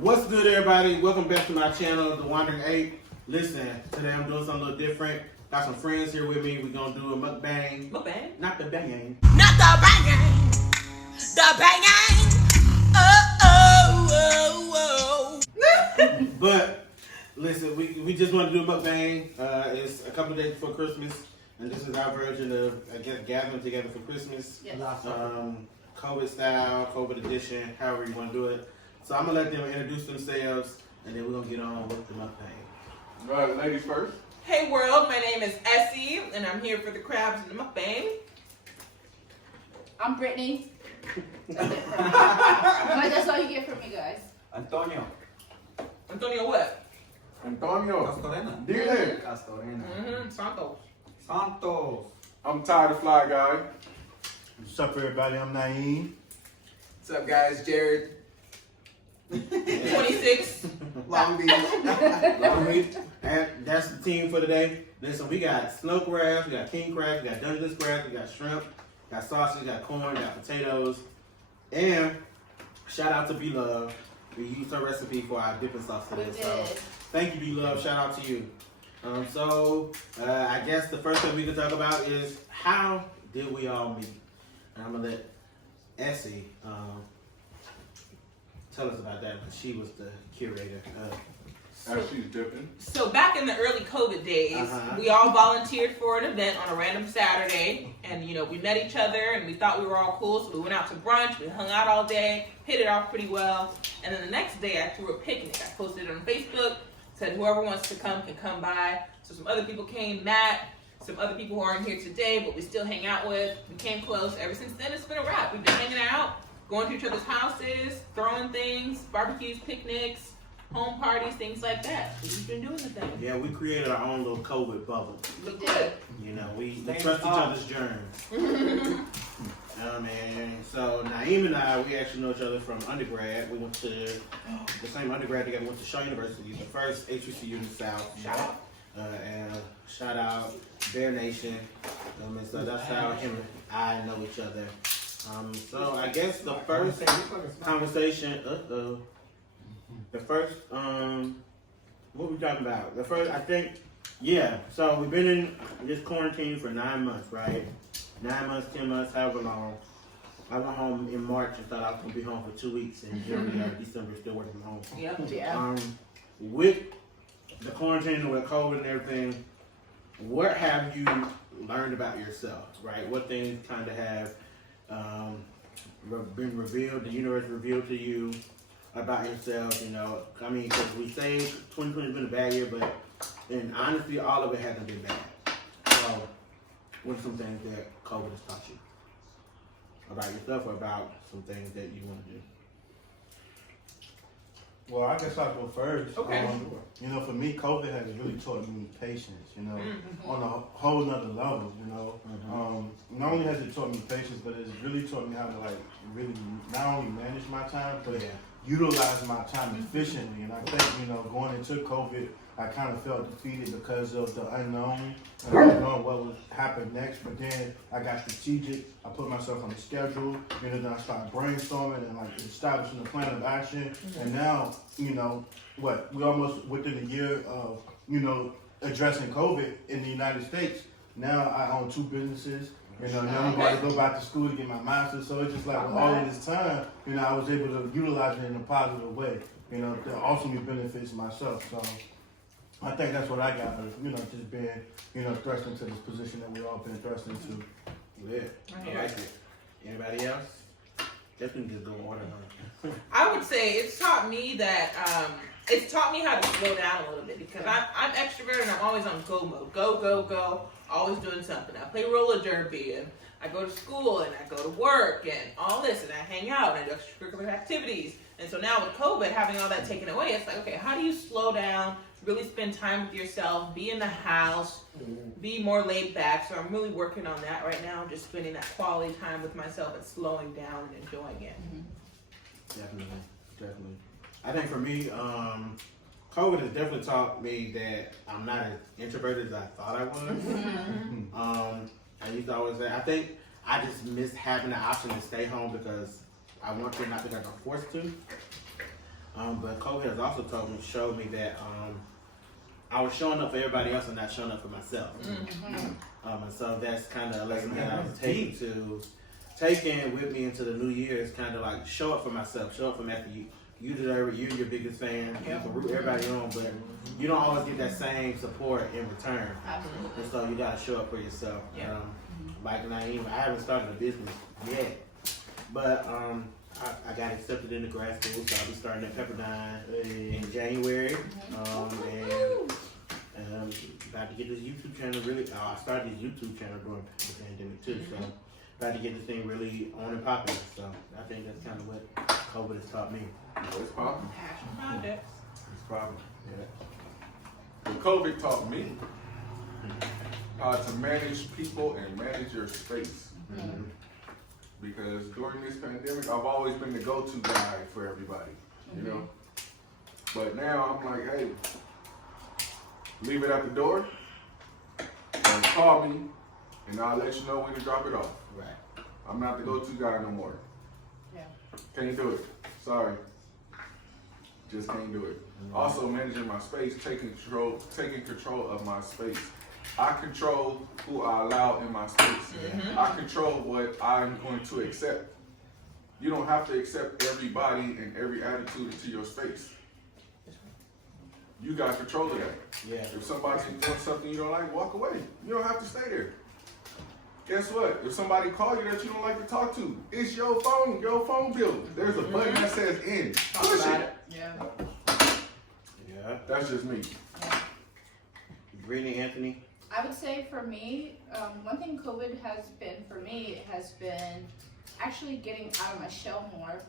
What's good, everybody? Welcome back to my channel, The Wandering Ape. Listen, today I'm doing something a little different. Got some friends here with me. We're going to do a mukbang. Mukbang? Not the banging. Not the banging! The banging! Oh. But, listen, we just want to do a mukbang. It's a couple of days before Christmas. And this is our version of, I guess, gathering together for Christmas. Yes. COVID style, COVID edition, however you want to do it. So I'm going to let them introduce themselves, and then we're going to get on with the mukbang. All right, ladies first. Hey world, my name is Essie, and I'm here for the crabs and the mukbang. I'm Brittany. That's all you get from me, guys. Antonio. Antonio what? Antonio. Castorena. Dile. Castorena. Santos. Santos. I'm Ty the Fly Guy. What's up, everybody? I'm Naeem. What's up, guys? Jared. 26. Long Beach. Long Beach. And that's the team for today. Listen, we got snow crabs, we got king crabs, we got Dungeness crabs, we got shrimp, got sausage, got corn, got potatoes. And shout out to B Love. We used her recipe for our dipping sauce today. We So did. thank you, B Love. Shout out to you. I guess the first thing we can talk about is how did we all meet? And I'm gonna let Essie tell us about that, because she was the curator. As she's dipping. So back in the early COVID days, Uh-huh. we all volunteered for an event on a random Saturday, and we met each other, and we thought we were all cool, so we went out to brunch, we hung out all day, hit it off pretty well, and then the next day I threw a picnic. I posted it on Facebook, said whoever wants to come can come by. So some other people came, Matt, some other people who aren't here today, but we still hang out with, became close. Ever since then, it's been a wrap. We've been hanging out, going to each other's houses, throwing things, barbecues, picnics, home parties, things like that. We've just been doing the thing. Yeah, we created our own little COVID bubble. Look good. You know, we Thanks, trust each Mom. other's germs. Man. So Naeem and I, we actually know each other from undergrad. We went to the same undergrad together. We went to Shaw University, the first HBCU in the South. Shout out. And shout out Bear Nation. And so that's how him and I know each other. So I guess the first conversation, the first, what were we talking about? The first, I think, yeah. So we've been in this quarantine for 9 months, right? 9 months, 10 months, however long. I went home in March and thought I was gonna be home for 2 weeks, and here we are, December, still working from home. Yep. Yeah. With the quarantine, with COVID and everything, what have you learned about yourself, right? What things kind of have been revealed, the universe revealed to you about yourself, I mean, because we say 2020 has been a bad year, but and honestly, all of it hasn't been bad. So, what are some things that COVID has taught you about yourself, or about some things that you want to do? Well, I guess I'll go first. Okay. For me, COVID has really taught me patience, on a whole nother level, Not only has it taught me patience, but it's really taught me how to, really not only manage my time, but utilize my time efficiently. And I think, going into COVID, I kind of felt defeated because of the unknown, and not knowing what would happen next. But then I got strategic. I put myself on a schedule. Then I started brainstorming and establishing a plan of action. And now, we almost within a year of, addressing COVID in the United States. Now I own 2 businesses. Now I'm about to go back to school to get my master's. So it's just with all of this time, I was able to utilize it in a positive way. That ultimately benefits myself. So I think that's what I got out of, just being, thrust into this position that we've all been thrust into. Yeah, I like it. Anybody else? Definitely just go order. I would say it's taught me that it's taught me how to slow down a little bit, because I'm extroverted and I'm always on go mode. Go, always doing something. I play roller derby, and I go to school, and I go to work, and all this, and I hang out, and I do extracurricular activities. And so now with COVID, having all that taken away, it's like, okay, how do you slow down, really spend time with yourself, be in the house, be more laid back? So I'm really working on that right now, just spending that quality time with myself and slowing down and enjoying it. Definitely. I think for me, COVID has definitely taught me that I'm not as introverted as I thought I was. I used to always say, I think I just miss having the option to stay home because I want to, not because I'm forced to. But COVID has also showed me that I was showing up for everybody else and not showing up for myself. And so that's kind of a lesson that I was taking with me into the new year. Is kind of like show up for myself, show up for Matthew. You deserve it. You're your biggest fan. You can root everybody on, but you don't always get that same support in return. Absolutely. And so you gotta show up for yourself. Yeah. Like I haven't started a business yet, but I got accepted into grad school, so I'll be starting at Pepperdine in January. And about to get this YouTube channel really. I started this YouTube channel during the pandemic too, so about to get this thing really on and popping. So I think that's kind of what COVID has taught me. It's popping. Passion projects. It's probably What COVID taught me how to manage people and manage your space. Because during this pandemic, I've always been the go-to guy for everybody, you know. But now I'm like, hey, leave it at the door and call me, and I'll let you know when to drop it off. right. I'm not the go-to guy no more. Yeah. Can't do it. Sorry. Just can't do it. Also managing my space, taking control of my space. I control who I allow in my space. I control what I'm going to accept. You don't have to accept everybody and every attitude into your space. You got control of that. Yeah. If somebody's doing something you don't like, walk away. You don't have to stay there. Guess what? If somebody calls you that you don't like to talk to, it's your phone bill. There's a button that says end. Push it. Yeah. Yeah. That's just me. Brittany, Anthony. I would say for me, one thing COVID has been for me has been actually getting out of my shell more.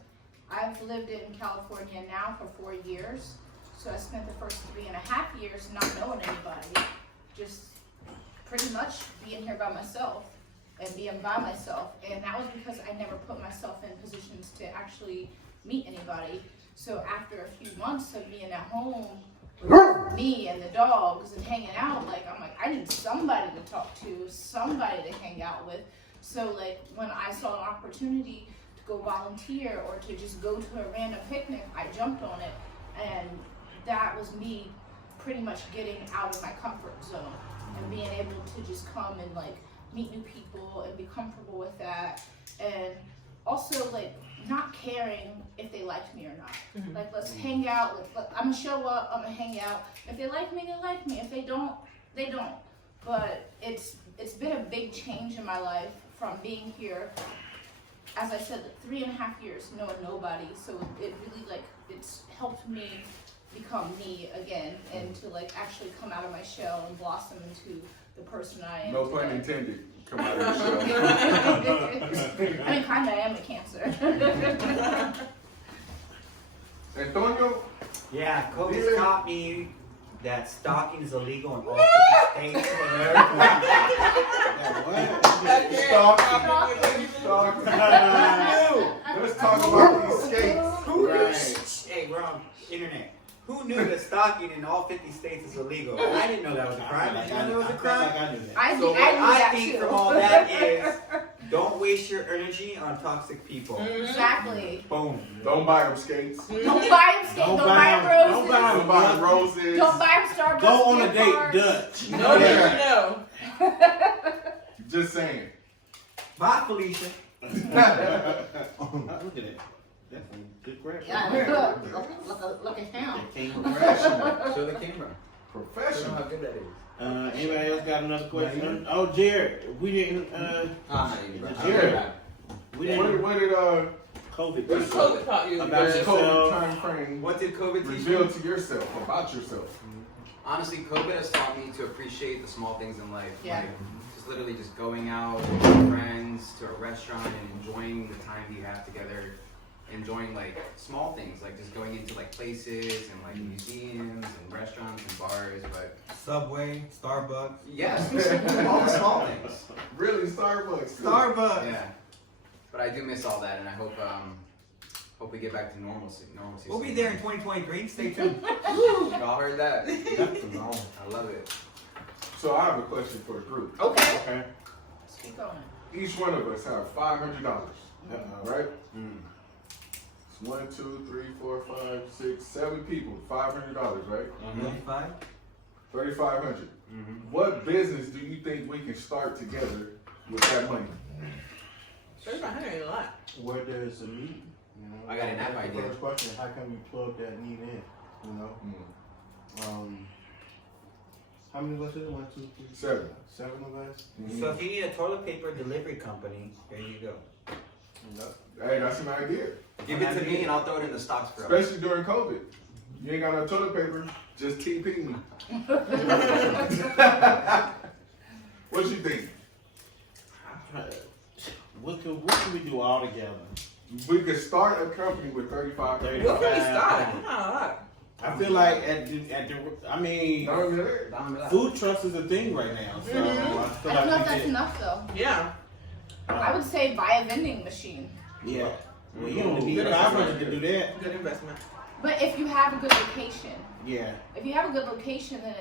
I've lived in California now for 4 years, so I spent the first 3.5 years not knowing anybody, just pretty much being here by myself and being by myself, and that was because I never put myself in positions to actually meet anybody. So after a few months of being at home with me and the dogs and hanging out, I'm like, I need somebody to talk to, somebody to hang out with. So when I saw an opportunity to go volunteer or to just go to a random picnic, I jumped on it, and that was me pretty much getting out of my comfort zone and being able to just come and meet new people and be comfortable with that, and also not caring if they like me or not. Let's hang out. I'm gonna show up. I'm gonna hang out. If they like me, they like me. If they don't, they don't. But it's been a big change in my life from being here. As I said, 3.5 years knowing nobody. So it really it's helped me become me again and to actually come out of my shell and blossom into the person I am. No pun today. intended. Come out of the show. I mean, kinda, I am a Cancer. Antonio? Yeah, COVID Really? taught me that stalking is illegal in all 50 states in America. Stalking. Let's talk about these skates. Who knew? Hey, we're on internet. Who knew that stalking in all 50 states is illegal? I didn't know that was a crime. Did you know that was a crime? I knew that. I So what knew I that think too. from all that is, don't waste your energy on toxic people. Exactly. Boom. Don't buy them skates. Don't buy them skates. Don't buy them roses. Don't buy Don't buy them roses. Don't buy them Starbucks. Go on a gift date, cards. Dutch. No need to know. Just saying. Bye, Felicia. Look at it. That's some good crap. Yeah, look at him. King of crashing. Show the camera. Show them Professional. how good that is. Anybody else got another question? Oh, Jared, we didn't. I'm not eating, bro. Jared. We What didn't. did COVID. What's COVID taught you? About this yourself. COVID time frame What did COVID teach reveal me? to yourself about yourself? Honestly, COVID has taught me to appreciate the small things in life. Yeah. Just literally just going out with friends to a restaurant and enjoying the time you have together. Enjoying small things, just going into places and museums and restaurants and bars, but Subway, Starbucks. yes, all the small things. Really, Starbucks. Starbucks. Yeah, but I do miss all that, and I hope we get back to normalcy. We'll be there in 2023. Stay tuned. Y'all heard that? I love it. So I have a question for the group. Okay. Okay. Speak on it. Each one of us have $500, right? 1, 2, 3, 4, 5, 6, 7 people. $500, right? 95? 3,500. Mm-hmm. What business do you think we can start together with that money? 3,500 ain't a lot. Where there's a need, you know. I got an app That's the idea. first question, how can we plug that need in, you know? How many of us is it? 1, 2, 3, 7. 7 of us? Mhm. So if you need a toilet paper delivery company, here you go. Hey, that's an idea. Give it to me and I'll throw it in the stocks for us. Especially during COVID. You ain't got no toilet paper, just TP me. What you think? What can we do all together? We could start a company with 35. What can we start? Not a lot. I feel like I mean, Not only that, food trucks is a thing right now. So I I feel don't know like if we that's can, enough though. Yeah. I would say buy a vending machine. yeah. Well, you don't need 500 to do that. Good investment. But if you have a good location, Yeah, if you have a good location, then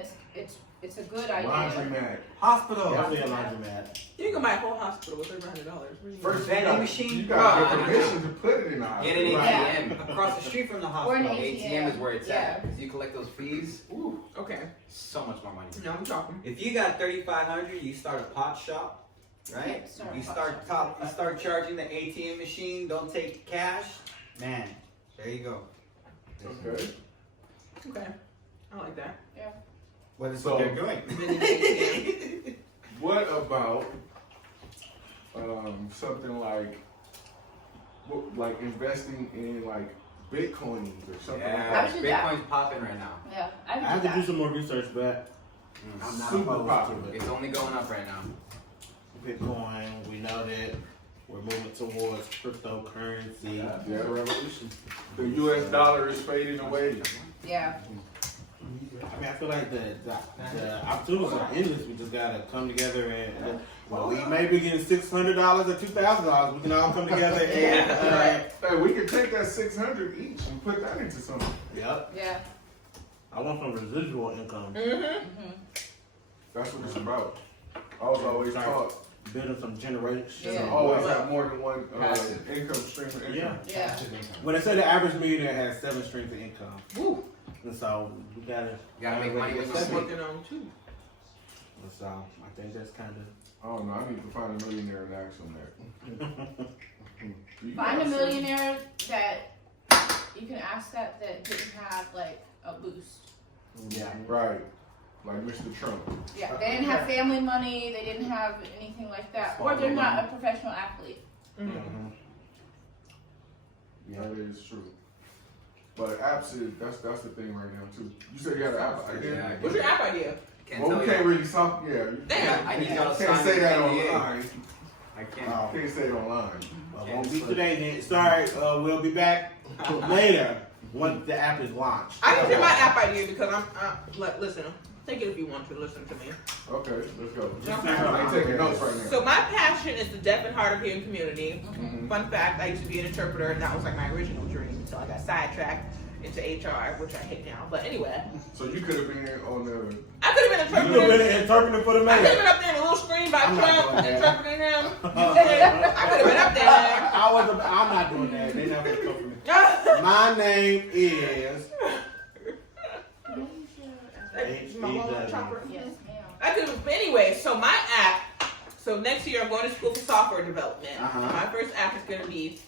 it's a good idea. laundromat. Hospital. definitely a laundromat. You can buy a whole hospital with $300. First, Vending machine? You got to get permission to put it in the hospital. Get an Right. ATM. Across the street from the Or an hospital. ATM is where it's Yeah. at. Because you collect those fees, ooh, Okay. so much more money. Now I'm talking. If you got 3,500, you start a pot shop, right? Start a You pot start charging the ATM machine. Don't take cash. Man, there you go. Okay. Okay. I like that. What is So- what they're doing? Vending ATM. What about something like investing in like Bitcoins or something I Yeah, would do that. Bitcoin's popping right now. Yeah, I I would have do to do that. some more research, but Mm. I'm not Super opposed popular. to it. It's only going up right now. Bitcoin, we know that we're moving towards cryptocurrency. Yeah, revolution. The U.S. dollar is fading away. Yeah. I mean, I feel like the opportunities are endless. We just gotta come together and well, we may be getting $600 or $2,000. We can all come together and Hey, we could take that 600 each and put that into something. yep. Yeah. I want some residual income, Mm-hmm. That's what it's about. I was always taught building some generation. Yeah. to always have more than one Passive. income stream for income. Yeah. Yeah. When they say the average millionaire has 7 streams of income, Woo. and so we gotta. You gotta make money with That's something. working on too. And so I think that's kind I don't know. I need to find a millionaire and ask him that. You Find a got millionaire that you can ask that didn't have like a boost. yeah. some- Right. Like Mr. Trump. Yeah, they didn't have family money. They didn't have anything like that, or they're not a professional athlete. Mm-hmm. Mhm. Yeah. That is true. But apps is that's the thing right now too. You said you had an app idea. Yeah, What's your app idea? Can't Well, tell we you. can't really talk. Yeah. Damn. I need y'all to Can't sign say the that NDA. online. I can't. Oh. Can't say it online. Well, won't be today then. Sorry, we'll be back later once the app is launched. I didn't share my app idea because listen, take it if you want to listen to me. Okay, let's go. Okay. I ain't taking notes right now. So my passion is the deaf and hard of hearing community. Mhm. Fun fact, I used to be an interpreter and that was like my original dream. So I got sidetracked into HR, which I hate now. But anyway, So you could have been on the. I could have been an You interpreter. been interpreting for the I could have man. been up there in a little screen by I'm not Trump, doing that. interpreting him. I could have been up there. I'm not doing that. They never come for me. My name is. My little chopper. Yes, ma'am. I could have, anyway, so my app, so next year I'm going to school for software development. Uh-huh. My first app is going to be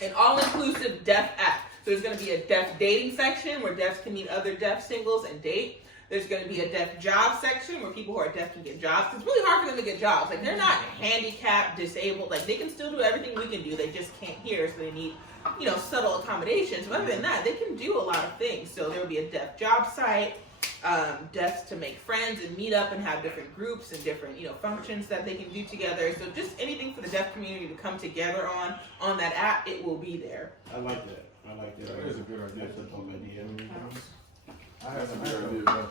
an all-inclusive deaf app. So there's going to be a deaf dating section where deafs can meet other deaf singles and date. There's going to be a deaf job section where people who are deaf can get jobs. It's really hard for them to get jobs. Like, they're not handicapped, disabled. Like, they can still do everything we can do. They just can't hear, so they need, subtle accommodations. But other than that, they can do a lot of things. So there will be a deaf job site. Deafs to make friends and meet up and have different groups and different functions that they can do together. So just anything for the deaf community to come together on that app, it will be there. I like that. I like that. That is a good idea. That's a dope idea. I have That's some a good idea. idea.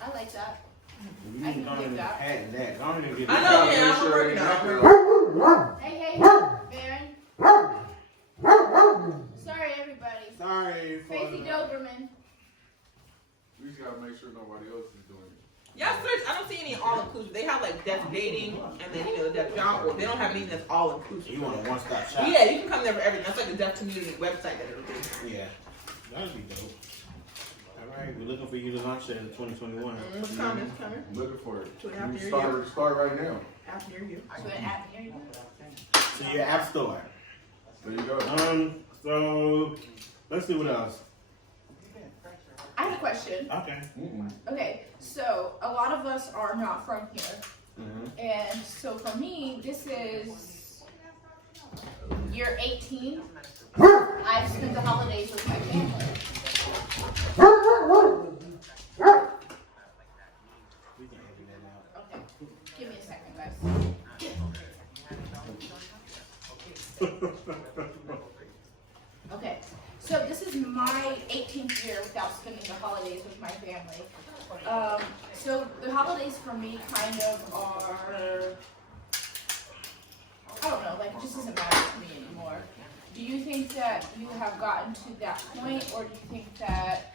I like that. You I can can go ahead dig and that. patent that. Go ahead and get it. I know, Make yeah, I'm sure working it on it. Hey, Baron. Sorry, everybody. Sorry for Crazy the- Doberman. We just gotta make sure nobody else is doing it. Yeah, search. I don't see any all inclusive. They have like deaf dating and then the deaf job board. They don't have anything that's all inclusive. You want a one-stop shop? Yeah, you can come there for everything. That's like the deaf community website that it'll be. Yeah, that'd be dope. All right, we're looking for you to launch that in 2021. It's coming, it's coming. Looking for it. 2.5 You years. start right now. Out near you. So an app near you? So your app store. There you go. So let's see what else. I have a question. Okay. Okay, so a lot of us are not from here. Mm-hmm. And so for me, this is year 18. I've spent the holidays with my family. We can edit that out. Okay, give me a second, guys. Okay, so this is my 18th year without spending the holidays with my family. So the holidays for me kind of are, I don't know, like it just doesn't matter to me anymore. Do you think that you have gotten to that point, or do you think that,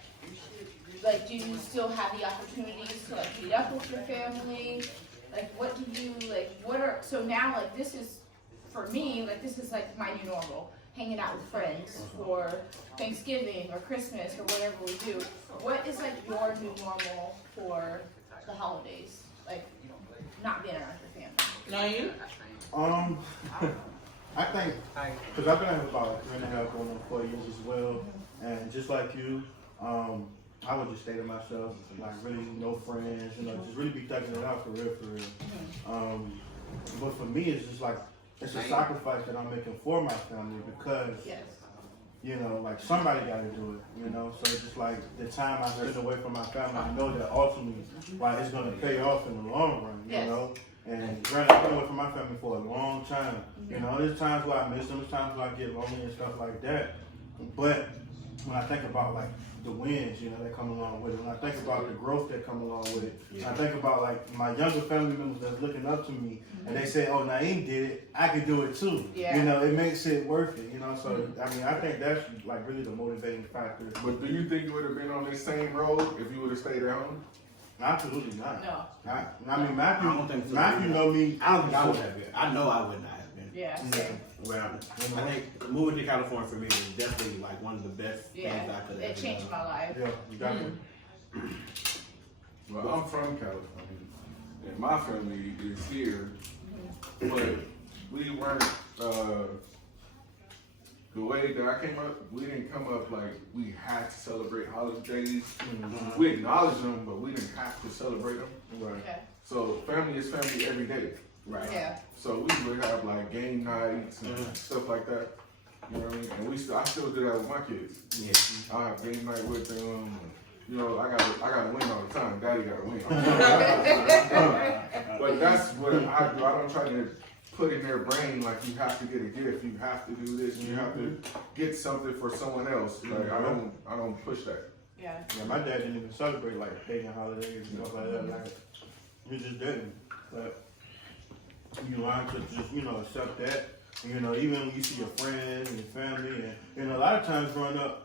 like, do you still have the opportunities to like meet up with your family? Like, what do you, like, what are, so now, like, this is, for me, like, this is like my new normal. Hanging out with friends for Thanksgiving or Christmas or whatever we do. What is like your new normal for the holidays? Like not being around your family. Now you? I think, because I've been here about 3.5 going on 4 years as well, and just like you, I would just stay to myself, like really no friends, just really be thugging it out for real. But for me, it's just like, it's a sacrifice that I'm making for my family because, Yes. Like somebody got to do it, So it's just like the time I spend away from my family, I know that ultimately, like, it's going to pay off in the long run, Yes. And granted, I've been away from my family for a long time. There's times where I miss them, there's times where I get lonely and stuff like that. But when I think about like the wins, that come along with it, when I think about the growth that come along with it, I think about like my younger family members that's looking up to me, and they say, "Oh, Naeem did it, I can do it too." Yeah. It makes it worth it. So I mean, I think that's like really the motivating factor. But do you think you would have been on this same road if you would have stayed at home? Absolutely not. No. I mean, Matthew, I don't think so. Matthew know me. I don't think I would have been. I know I would not have been. Yeah. Well, I think moving to California for me was definitely like one of the best things I Yeah. could have It changed my life. Yeah, you got it. Well, I'm from California, and my family is here, but we weren't, the way that I came up, we didn't come up like we had to celebrate holidays. We acknowledge them, but we didn't have to celebrate them. Right. Okay. So family is family every day. Right. Yeah. So we would have like game nights and stuff like that. You know what I mean? And I still do that with my kids. Yeah. I have game night with them. I gotta win all the time. Daddy gotta win. But that's what I do. I don't try to put in their brain like you have to get a gift, you have to do this, you have to get something for someone else. Like I don't push that. Yeah. Yeah, my dad didn't even celebrate like pagan holidays and stuff like that. Like, he just didn't. But you learn to just, accept that. And, even when you see your friends and your family, and a lot of times growing up,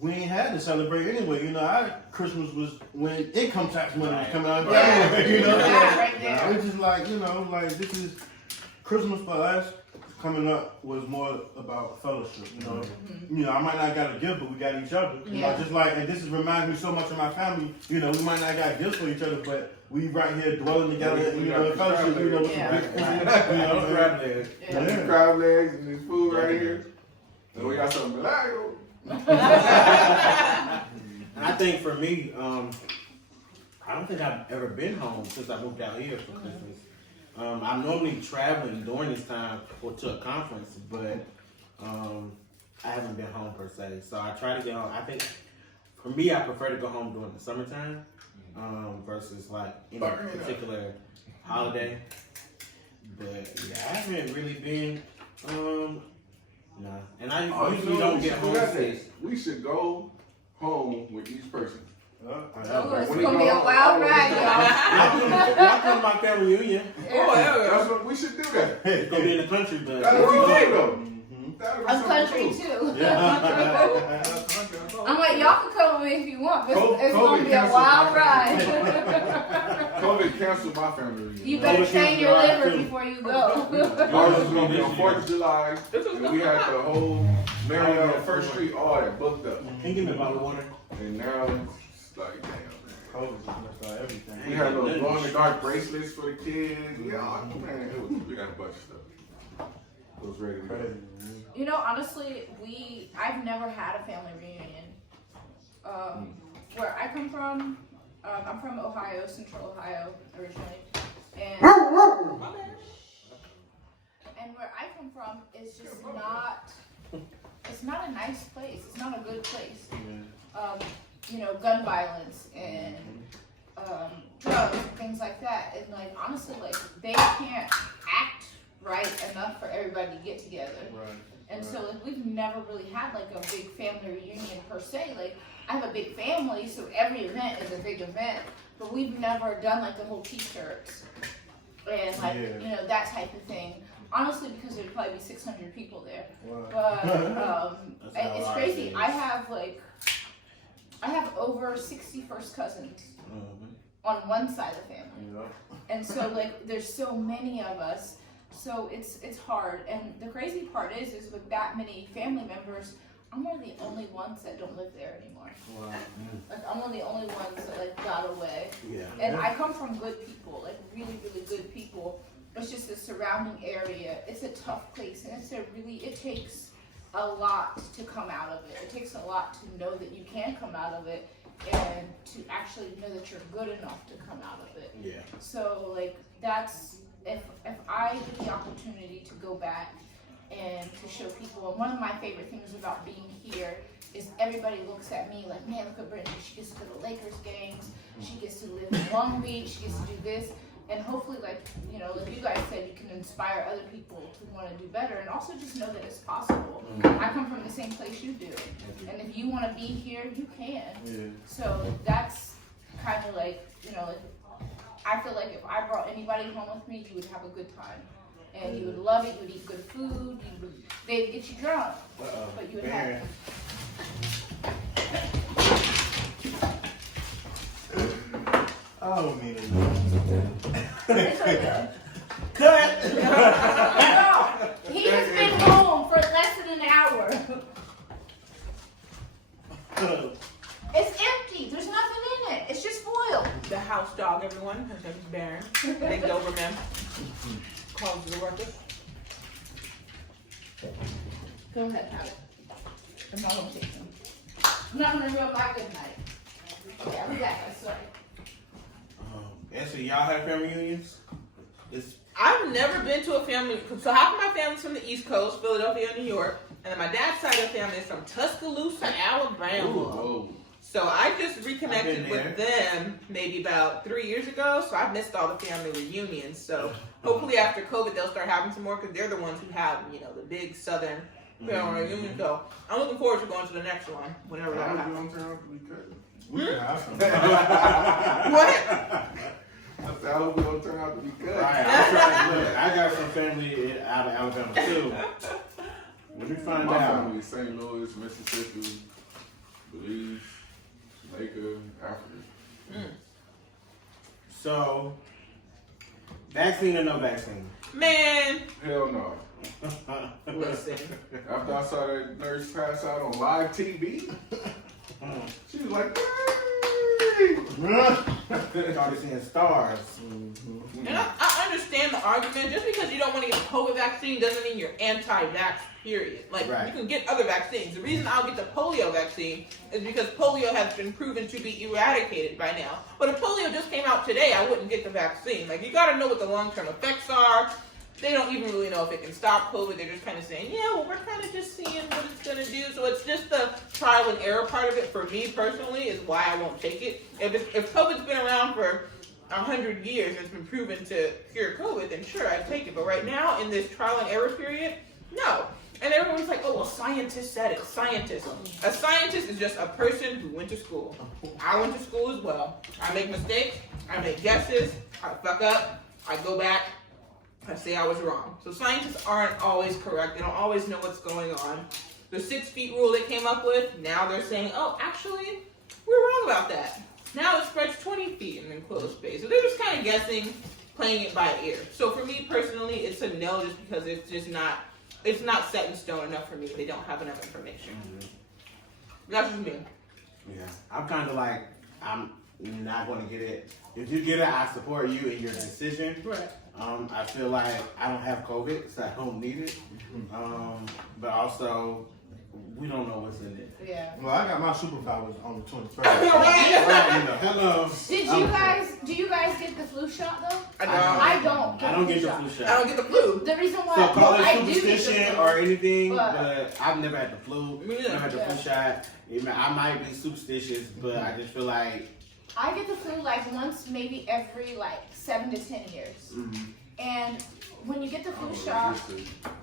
we ain't had to celebrate anyway. Our Christmas was when income tax money was coming out of January, Yeah, right there. It's just like, like this is Christmas for us. Coming up was more about fellowship, I might not got a gift, but we got each other. Just like, and this reminds me so much of my family. We might not got gifts for each other, but we right here dwelling together, in fellowship, with some big food, These crab legs and this food right here. And we got something like And I think for me, I don't think I've ever been home since I moved out here for Christmas. I'm normally traveling during this time or to a conference, but I haven't been home per se. So I try to get home. I think for me, I prefer to go home during the summertime versus like any particular holiday. But yeah, I haven't really been. Nah. And I usually don't get home sick. We should go home with each person. Oh, it's gonna be a wild ride, y'all. Y'all come to my family reunion. Oh, yeah. That's what we should do that. It's gonna be in the country, but That'll be cool though. I'm country too. yeah. I'm like, y'all can come with me if you want, but it's COVID gonna be a canceled wild my ride. COVID canceled my family reunion. You better COVID train your canceled liver too. before you go. Ours was gonna be on 4th of July, This was and we had the whole Marion and First Street, all that booked up. Can you give me a bottle of water? And now it's like, damn, man. COVID just messed up everything. We had little glow in the dark bracelets for the kids. Yeah, man, we got a bunch of stuff. It was ready to go. Crazy. You know, honestly, I've never had a family reunion. Where I come from, I'm from Ohio, Central Ohio originally, and where I come from is just not. It's not a nice place. It's not a good place. You know, gun violence and drugs and things like that. And like honestly, like they can't act right enough for everybody to get together. Right. And so like we've never really had like a big family reunion per se. Like I have a big family, so every event is a big event. But we've never done like the whole t-shirts and like you know that type of thing. Honestly, because there'd probably be 600 people there. Wow. But it's crazy. I have over 60 first cousins on one side of the family, and so like there's so many of us. So it's hard, and the crazy part is with that many family members, I'm one of the only ones that don't live there anymore. Wow. Like I'm one of the only ones that like got away. Yeah. And I come from good people, like really, really good people. It's just the surrounding area. It's a tough place, and it takes a lot to come out of it. It takes a lot to know that you can come out of it, and to actually know that you're good enough to come out of it. Yeah. So like that's if I get the opportunity to go back and to show people, and one of my favorite things about being here is everybody looks at me like, man, look at Brittany, she gets to go to Lakers games, she gets to live in Long Beach, she gets to do this, and hopefully, like, you know, like you guys said, you can inspire other people to want to do better, and also just know that it's possible. I come from the same place you do, and if you want to be here, you can. Yeah. So that's kind of like, you know, like, I feel like if I brought anybody home with me, you would have a good time. And you would love it, you would eat good food, they'd get you drunk, but you would have I don't mean it. It's okay. Cut! No, he has been home for less than an hour. It's empty, there's nothing in it, it's just foil. The house dog, everyone. His name is Baron. Big Doberman. Calls the workers. Go ahead, have it. I'm not gonna take them. I'm not gonna ruin my good night. Okay, I'll be back, I'm sorry. Actually, y'all have family reunions? I've never been to a family. So half of my family's from the East Coast, Philadelphia, and New York, and then my dad's side of the family is from Tuscaloosa, Alabama. Ooh, So I just reconnected with them maybe about 3 years ago. So I've missed all the family reunions. So hopefully after COVID they'll start having some more because they're the ones who have, you know, the big Southern family reunion. So I'm looking forward to going to the next one whenever that happens. We can have some. What? I said, I hope we don't turn out to be good. Right, I got some family out of Alabama too. Let me find My out. family is St. Louis, Mississippi, Belize, Jamaica, Africa. So, vaccine or no vaccine? Man, Hell no. listen. After I saw that nurse pass out on live TV, she was like, "Yay!" Started seeing stars. And I understand the argument. Just because you don't want to get a COVID vaccine doesn't mean you're anti-vax, period. Like, Right. you can get other vaccines. The reason I'll get the polio vaccine is because polio has been proven to be eradicated by now. But if polio just came out today, I wouldn't get the vaccine. Like, you gotta know what the long-term effects are. They don't even really know if it can stop COVID. They're just kind of saying, yeah, well, we're kind of just seeing what it's going to do. So it's just the trial and error part of it for me personally is why I won't take it. If COVID's been around for 100 years and it's been proven to cure COVID, then sure, I'd take it. But right now, in this trial and error period, no. And everyone's like, oh, well, scientists said it. Scientists. A scientist is just a person who went to school. I went to school as well. I make mistakes. I make guesses. I fuck up. I go back. I say I was wrong. So scientists aren't always correct. They don't always know what's going on. the 6 feet rule they came up with, now they're saying, oh, actually, we're wrong about that. Now it spreads 20 feet in an enclosed space. So they're just kind of guessing, playing it by ear. So for me personally, it's a no, just because it's not set in stone enough for me. They don't have enough information. That's just me. Yeah, I'm kind of like, I'm not going to get it. If you get it, I support you in your decision. Right. I feel like I don't have COVID, so I don't need it. But also, we don't know what's in it. Yeah. Well, I got my superpowers on the 23rd. Right, you know, hello. Do you guys get the flu shot though? I don't. I don't get the flu shot. don't get the flu. The reason why So call I it do get the superstition flu, or anything, but- but I've never had the flu. Me neither. Never had the flu shot. I might be superstitious, but I just feel like I get the flu like once, maybe every like 7 to 10 years. And when you get the flu shot,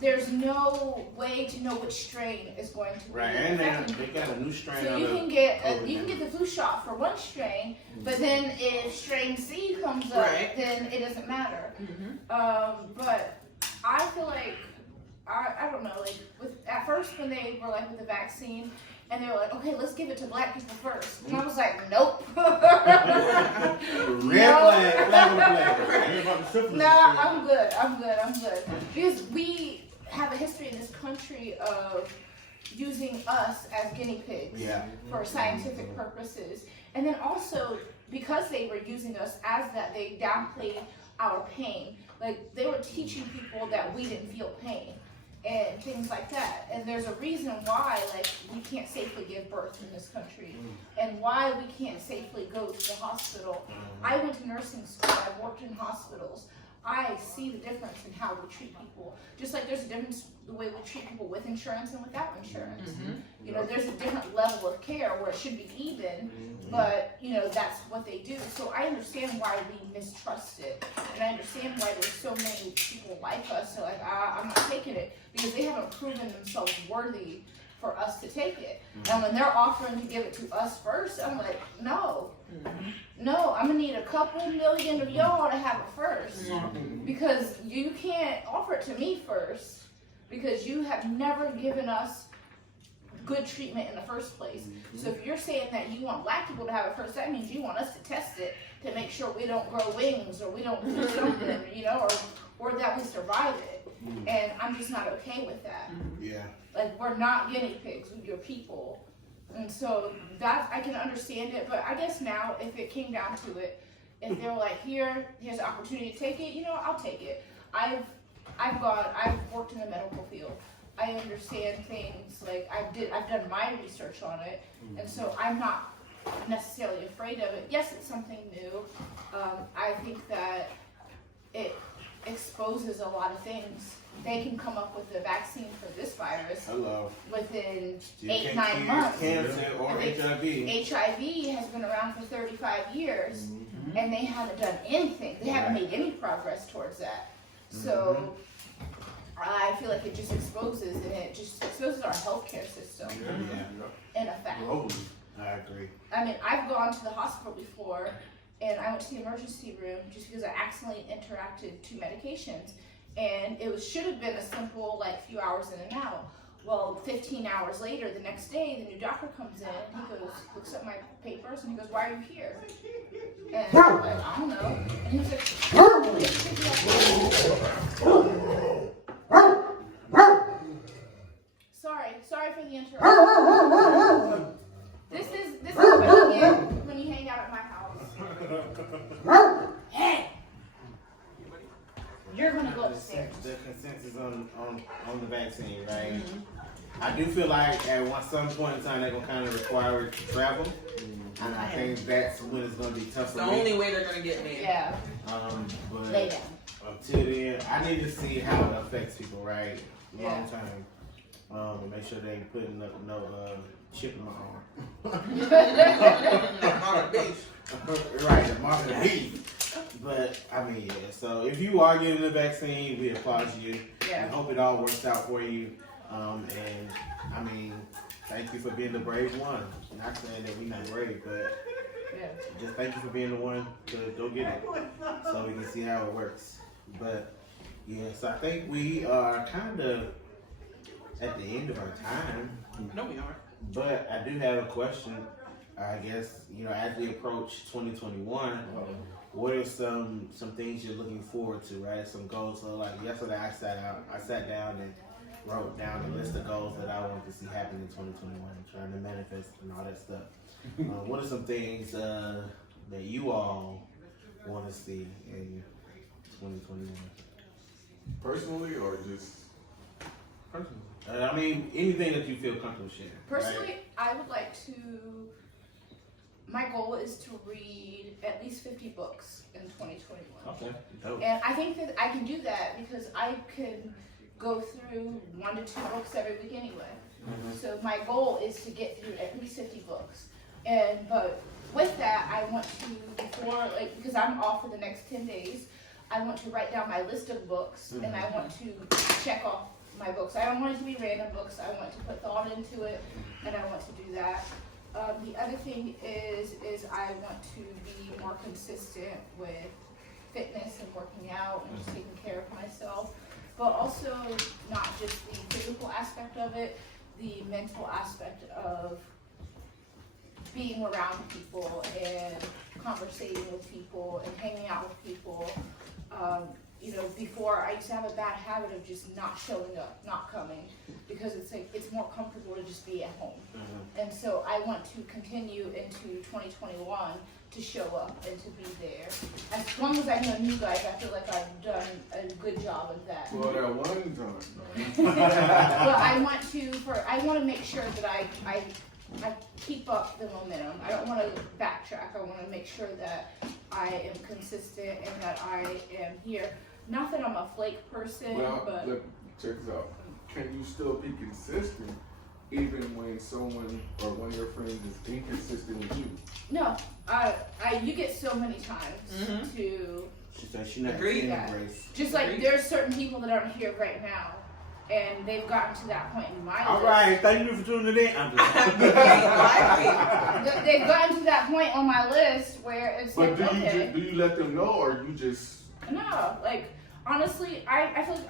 there's no way to know which strain is going to be right, and affecting they got a new strain. So of you the can get COVID you can now. get the flu shot for one strain, but then if strain C comes up, Right. then it doesn't matter. But I feel like I don't know, like at first when they were like with the vaccine and they were like, okay, let's give it to black people first, and I was like, nope. Red flag, flag on the flag. Nah, I'm good. Because we have a history in this country of using us as guinea pigs for scientific purposes. And then also, because they were using us as that, they downplayed our pain. Like, they were teaching people that we didn't feel pain and things like that. And there's a reason why, like, we can't safely give birth in this country and why we can't safely go to the hospital. I went to nursing school. I've worked in hospitals. I see the difference in how we treat people. Just like there's a difference the way we treat people with insurance and without insurance. You know, there's a different level of care where it should be even, but, you know, that's what they do. So I understand why we mistrust it. And I understand why there's so many people like us. So, like, I'm not taking it because they haven't proven themselves worthy for us to take it. And when they're offering to give it to us first, I'm like, no. No, I'm gonna need a couple million of y'all to have it first. Because you can't offer it to me first because you have never given us good treatment in the first place. So if you're saying that you want black people to have it first, that means you want us to test it to make sure we don't grow wings or we don't do something, you know, or that we survive it. And I'm just not okay with that. Yeah. Like, we're not guinea pigs, we're people. And so that, I can understand it, but I guess now, if it came down to it, if they were like, here's an opportunity to take it, you know, I'll take it. I've worked in the medical field. I understand things, like, I've done my research on it, and so I'm not necessarily afraid of it. Yes, it's something new. I think that it exposes a lot of things. They can come up with a vaccine for this virus within 8-9 months. Cancer or HIV. HIV has been around for 35 years, and they haven't done anything. They haven't made any progress towards that. So I feel like it just exposes, and it just exposes our healthcare system in a fact. I agree. I mean, I've gone to the hospital before, and I went to the emergency room just because I accidentally interacted 2 medications. And it should have been a simple, like, few hours in and out. Well, 15 hours later, the next day, the new doctor comes in, and he goes, looks at my papers, and he goes, why are you here? And I'm like, I don't know. And he was like, sorry for the interruption. This is what you get when you hang out at my house. Hey! You're gonna go upstairs. The consensus on the vaccine, right? I do feel like at some point in time they're gonna kind of require it to travel, and I think that's when it's gonna be tough It's for the me. only way they're gonna get me. Yeah. But Lay down. until then, I need to see how it affects people, right? Yeah. Long term. And make sure they ain't putting up no chip in my arm. Right, the mark of the beast. But I mean, yeah. So if you are getting the vaccine, we applaud you. Yeah. I hope it all works out for you. And I mean, thank you for being the brave one. Not saying that we're not brave, but just thank you for being the one to go get it, so we can see how it works. But yeah, so I think we are kind of at the end of our time. No, we aren't. But I do have a question. I guess, as we approach 2021, what are some things you're looking forward to, right? Some goals. So like yesterday I sat down and wrote down a list of goals that I want to see happen in 2021, trying to manifest and all that stuff. What are some things that you all want to see in 2021? Personally, or just Personally. I mean, anything that you feel comfortable sharing. Personally, right? I would like to. My goal is to read at least 50 books in 2021. Okay. Dope. And I think that I can do that because I can go through 1 to 2 books every week anyway. Mhm. So my goal is to get through at least 50 books. But with that, I want to, because I'm off for the next 10 days, I want to write down my list of books and I want to check off my books. I don't want it to be random books. I want to put thought into it and I want to do that. The other thing is I want to be more consistent with fitness and working out and just taking care of myself, but also not just the physical aspect of it, the mental aspect of being around people and conversating with people and hanging out with people. Before I used to have a bad habit of just not showing up, not coming, because it's more comfortable to just be at home. Mhm. And so I want to continue into 2021 to show up and to be there. As long as I know you guys, I feel like I've done a good job of that. well, that one time. But I want to make sure that I keep up the momentum. I don't want to backtrack. I want to make sure that I am consistent and that I am here. Not that I'm a flake person, Well, but look, check this out. Can you still be consistent even when someone or one of your friends is inconsistent with you? no. You get so many times to She said she never Agreed. seen Yeah. the grace. just like Agreed. there's certain people that aren't here right now, and they've gotten to that point in my All list. right, thank you for tuning in. I'm just They've gotten to that point on my list where it's But like, do you okay. do you let them know, or you just No, honestly, I feel like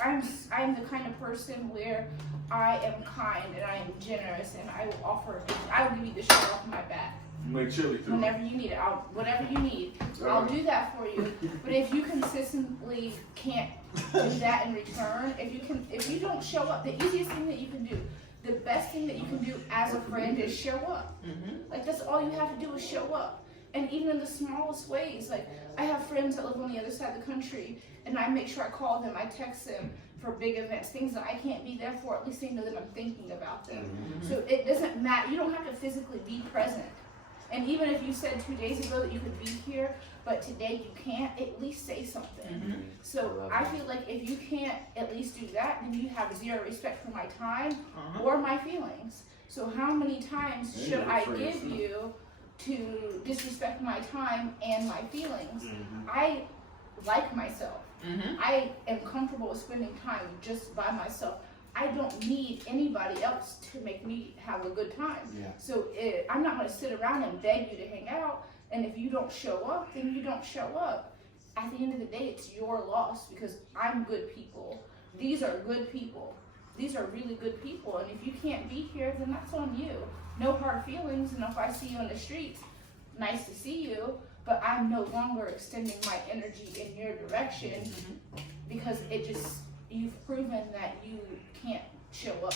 I'm the kind of person where I am kind and I am generous and I will give you the shirt off my back make chili through? whenever you need it. Whatever you need, I'll do that for you. But if you consistently can't do that in return, if you don't show up, the easiest thing that you can do, the best thing that you can do as a friend is show up. Like that's all you have to do is show up. And even in the smallest ways, like I have friends that live on the other side of the country and I make sure I call them, I text them for big events, things that I can't be there for, at least they know that I'm thinking about them. So it doesn't matter, you don't have to physically be present. And even if you said 2 days ago that you could be here, but today you can't, at least say something. So I feel like if you can't at least do that, then you have zero respect for my time or my feelings. So how many times should I give you to disrespect my time and my feelings? I like myself. I am comfortable with spending time just by myself. I don't need anybody else to make me have a good time. Yeah. So I'm not going to sit around and beg you to hang out. And if you don't show up, then you don't show up. At the end of the day, it's your loss because I'm good people. These are good people. These are really good people. And if you can't be here, then that's on you. No hard feelings. And if I see you on the streets, nice to see you. But I'm no longer extending my energy in your direction because you've proven that you can't show up.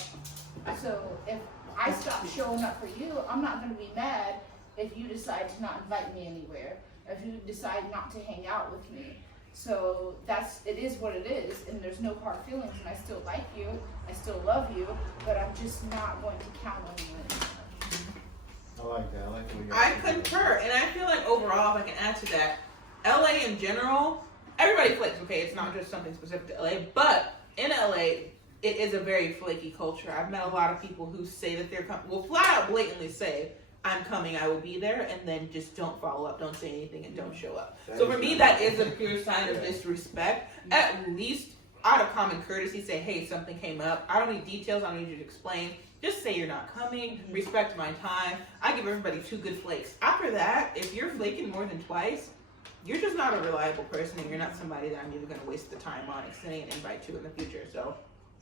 So if I stop showing up for you, I'm not going to be mad if you decide to not invite me anywhere, if you decide not to hang out with me. So it is what it is, and there's no hard feelings, and I still like you, I still love you, but I'm just not going to count on you anymore. I like that. I like the way you're I concur, and I feel like overall, if I can add to that, LA in general, everybody flakes, okay? It's not just something specific to LA, but in LA, it is a very flaky culture. I've met a lot of people who say that they're coming, will flat out blatantly say, I'm coming, I will be there, and then just don't follow up, don't say anything, and don't show up. So for me, that is a pure sign of disrespect. At least, out of common courtesy, say, hey, something came up. I don't need details, I don't need you to explain. Just say you're not coming, respect my time. I give everybody 2 good flakes. After that, if you're flaking more than twice, you're just not a reliable person, and you're not somebody that I'm even going to waste the time on extending an invite to in the future. So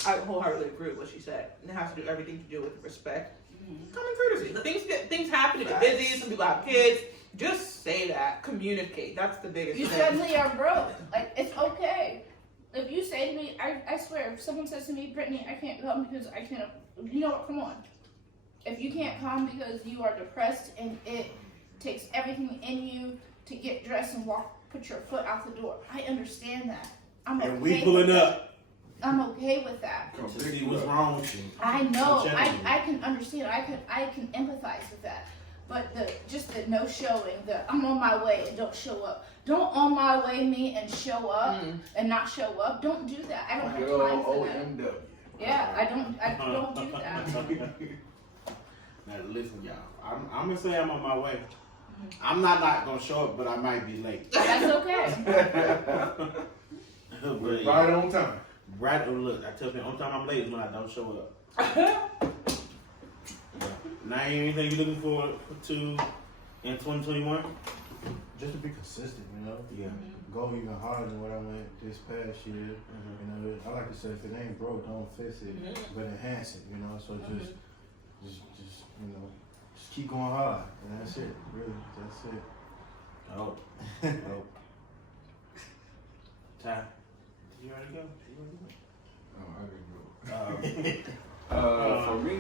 I wholeheartedly agree with what she said. And it has to do everything to do with respect. Common courtesy. Things happen to get busy. Some people have kids. Just say that. Communicate. That's the biggest You thing. suddenly are broke. Like, it's okay. If you say to me, I swear, if someone says to me, Brittany, I can't come because I can't, you know what, come on. If you can't come because you are depressed and it takes everything in you to get dressed and put your foot out the door, I understand that. I'm okay. And we pulling up I'm okay with that. Come to pick see you what's up. wrong with you. I know. I'm checking you. I can understand. I can empathize with that. But the no showing, I'm on my way and don't show up. Don't on my way me and show up and not show up. Don't do that. I don't have Good time old for that. OMW. Yeah, I don't do that. Now listen, y'all. I'm gonna say I'm on my way. I'm not gonna show up, but I might be late. That's okay. But, Right on time. Right. Oh, look, I tell you, the only time I'm late is when I don't show up. Now, ain't anything you looking forward to in 2021? Just to be consistent, you know. Yeah. Go even harder than what I went this past year. You know, I like to say, if it ain't broke, don't fix it, but enhance it. You know, so just you know, just keep going hard, and that's it. Really, that's it. Oh. Oh. Ty, you ready to go? Oh, I didn't know. For me,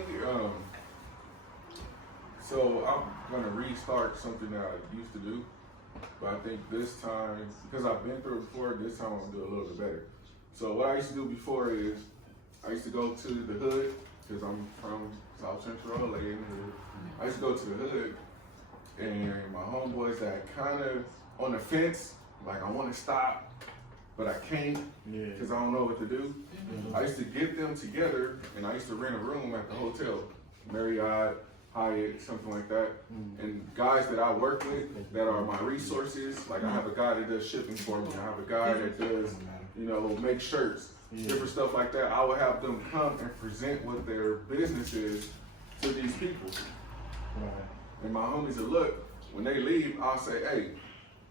so I'm gonna restart something that I used to do, but I think this time, because I've been through it before, this time I'm gonna do a little bit better. So what I used to do before is, I used to go to the hood, because I'm from South Central LA in the hood. I used to go to the hood, and my homeboys that kind of on the fence, like I want to stop, but I can't, Yeah. because I don't know what to do. I used to get them together, and I used to rent a room at the hotel, Marriott, Hyatt, something like that. And guys that I work with that are my resources, like I have a guy that does shipping for me, I have a guy that does, you know, make shirts, different stuff like that. I would have them come and present what their business is to these people. Right. And my homies would look, when they leave, I'll say, hey,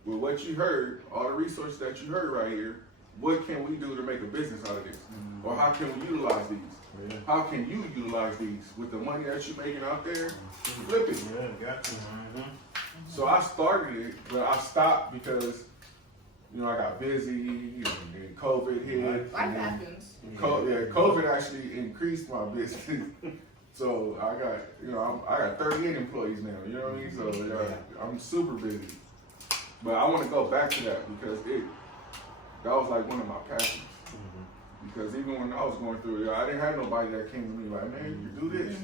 with what you heard, all the resources that you heard right here, what can we do to make a business out of this? Or how can we utilize these? Yeah. How can you utilize these with the money that you're making out there? Flip it. Yeah, got you. So I started it, but I stopped because, you know, I got busy, and then COVID hit. Life happens. COVID actually increased my business. So I got, you know, I got 38 employees now, you know what I mean? So yeah, I'm super busy. But I want to go back to that because that was like one of my passions. Because even when I was going through it, I didn't have nobody that came to me like, man, you do this.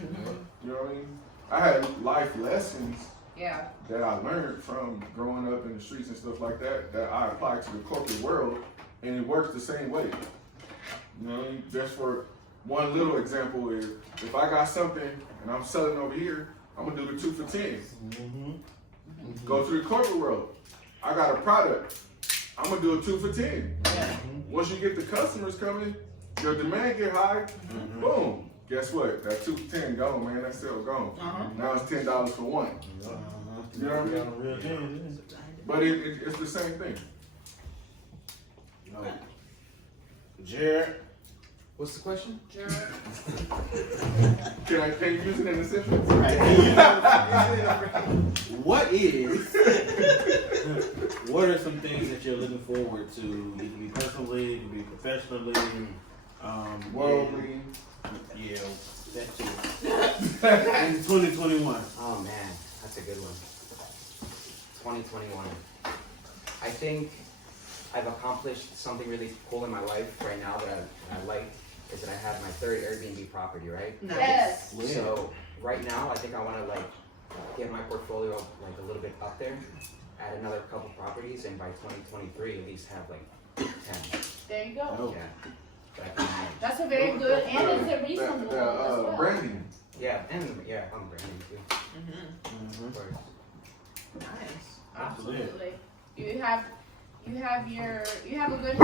You know what I mean? I had life lessons Yeah. that I learned from growing up in the streets and stuff like that, that I applied to the corporate world, and it works the same way. You know what I mean? Just for one little example is, if I got something and I'm selling over here, I'm gonna do the 2 for 10. Go to the corporate world. I got a product. I'm gonna do a 2 for 10. Once you get the customers coming, your demand get high, boom. Guess what? That 2 for 10 gone, man. That sale gone. Now it's $10 for one. You know what I mean? Real thing, But it's the same thing. Jared, What's the question? Jared. Can you use it in a sentence? what are some things that you're looking forward to? It can be personally, it can be professionally, Worldly. yeah, that too. In 2021. Oh man, that's a good one. 2021. I think I've accomplished something really cool in my life right now that I like, is that I have my 3rd Airbnb property, right? Nice. Yes. So right now, I think I want to like get my portfolio like a little bit up there, add another couple properties, and by 2023 at least have like 10. There you go. Oh. Yeah. That I can manage. That's a very good and it's a reasonable one as well. Branding. Yeah, and yeah, I'm branding too. Of course. Nice. Absolutely. You have a good.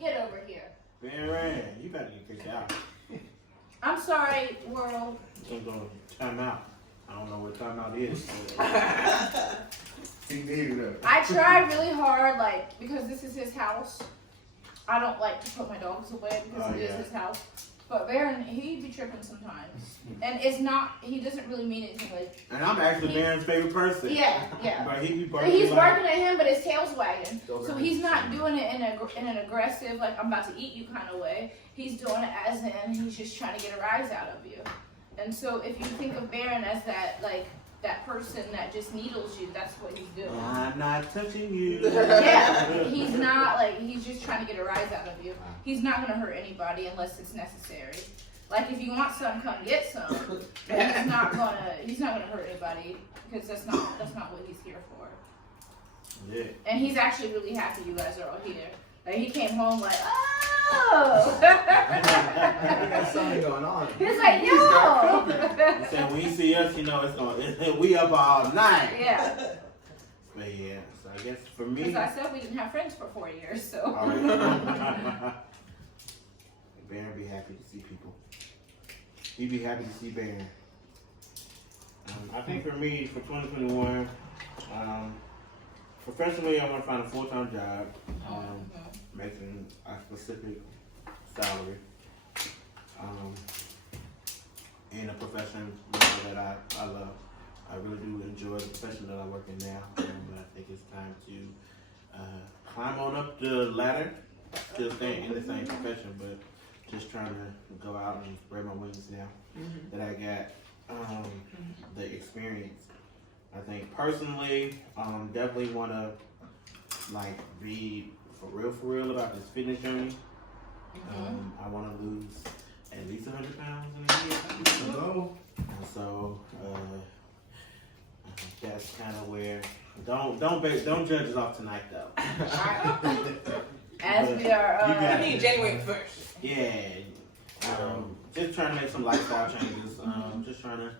Get over here. Man, you gotta get kicked out. I'm sorry, world. So go time out. I don't know what time out is. He needed that. I try really hard, like, because this is his house. I don't like to put my dogs away because it is his house. But Baron, he be tripping sometimes, and it's not. He doesn't really mean anything like. And I'm actually Baron's favorite person. Yeah. But he be But barking he's like, barking at him, but his tail's wagging. So he's not doing it in an aggressive, like I'm about to eat you kind of way. He's doing it as in he's just trying to get a rise out of you. And so if you think of Baron as that, like that person that just needles you, that's what he's doing. I'm not touching you. Yeah, he's not like he's just trying to get a rise out of you. He's not gonna hurt anybody unless it's necessary. Like if you want some, come get some. But he's not gonna hurt anybody because that's not what he's here for. Yeah. And he's actually really happy you guys are all here. Like he came home like, oh. There's something going on. He's like, yo. He said when you see us, you know it's gonna we up all night. Yeah. But yeah, so I guess for me. Because I said we didn't have friends for 4 years, so. Baron be happy to see people. He'd be happy to see Baron. I think for me, for 2021, professionally, I want to find a full-time job, making a specific salary, in a profession that I love. I really do enjoy the profession that I work in now, but I think it's time to climb on up the ladder, still staying in the same profession, but just trying to go out and spread my wings now that I got the experience. I think personally, definitely want to like be for real about this fitness journey. I want to lose at least 100 pounds in a year. Hello. And so that's kind of where. Don't judge us off tonight though. As we are. I mean, January 1st. Yeah. Just trying to make some lifestyle changes. Just trying to,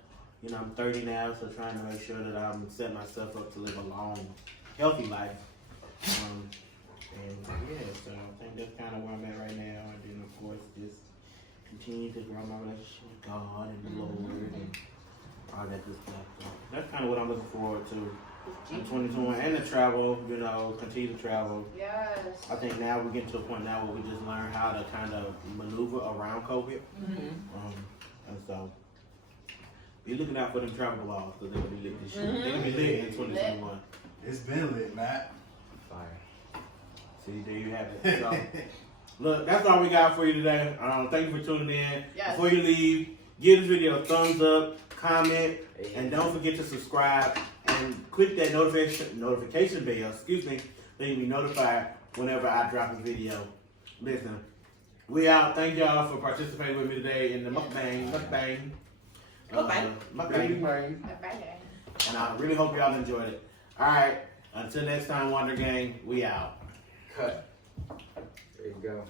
I'm 30 now, so trying to make sure that I'm setting myself up to live a long, healthy life. And yeah, so I think that's kind of where I'm at right now. And then of course just continue to grow my relationship with God and the Lord and all that good stuff. So that's kind of what I'm looking forward to in 2021, and to travel. Continue to travel. Yes. I think now we're getting to a point now where we just learn how to kind of maneuver around COVID. And so be looking out for them travel laws because they're gonna be lit this year. They're gonna be lit in 2021. It's been lit, Matt. Fire. See, there you have it. So, look, that's all we got for you today. Thank you for tuning in. Yes. Before you leave, give this video a thumbs up, comment, and don't forget to subscribe and click that notification bell, so you can be notified whenever I drop a video. Listen, we out. Thank y'all for participating with me today in the Muckbang. And I really hope y'all enjoyed it. Alright, until next time, Wonder Gang, we out. Cut. There you go.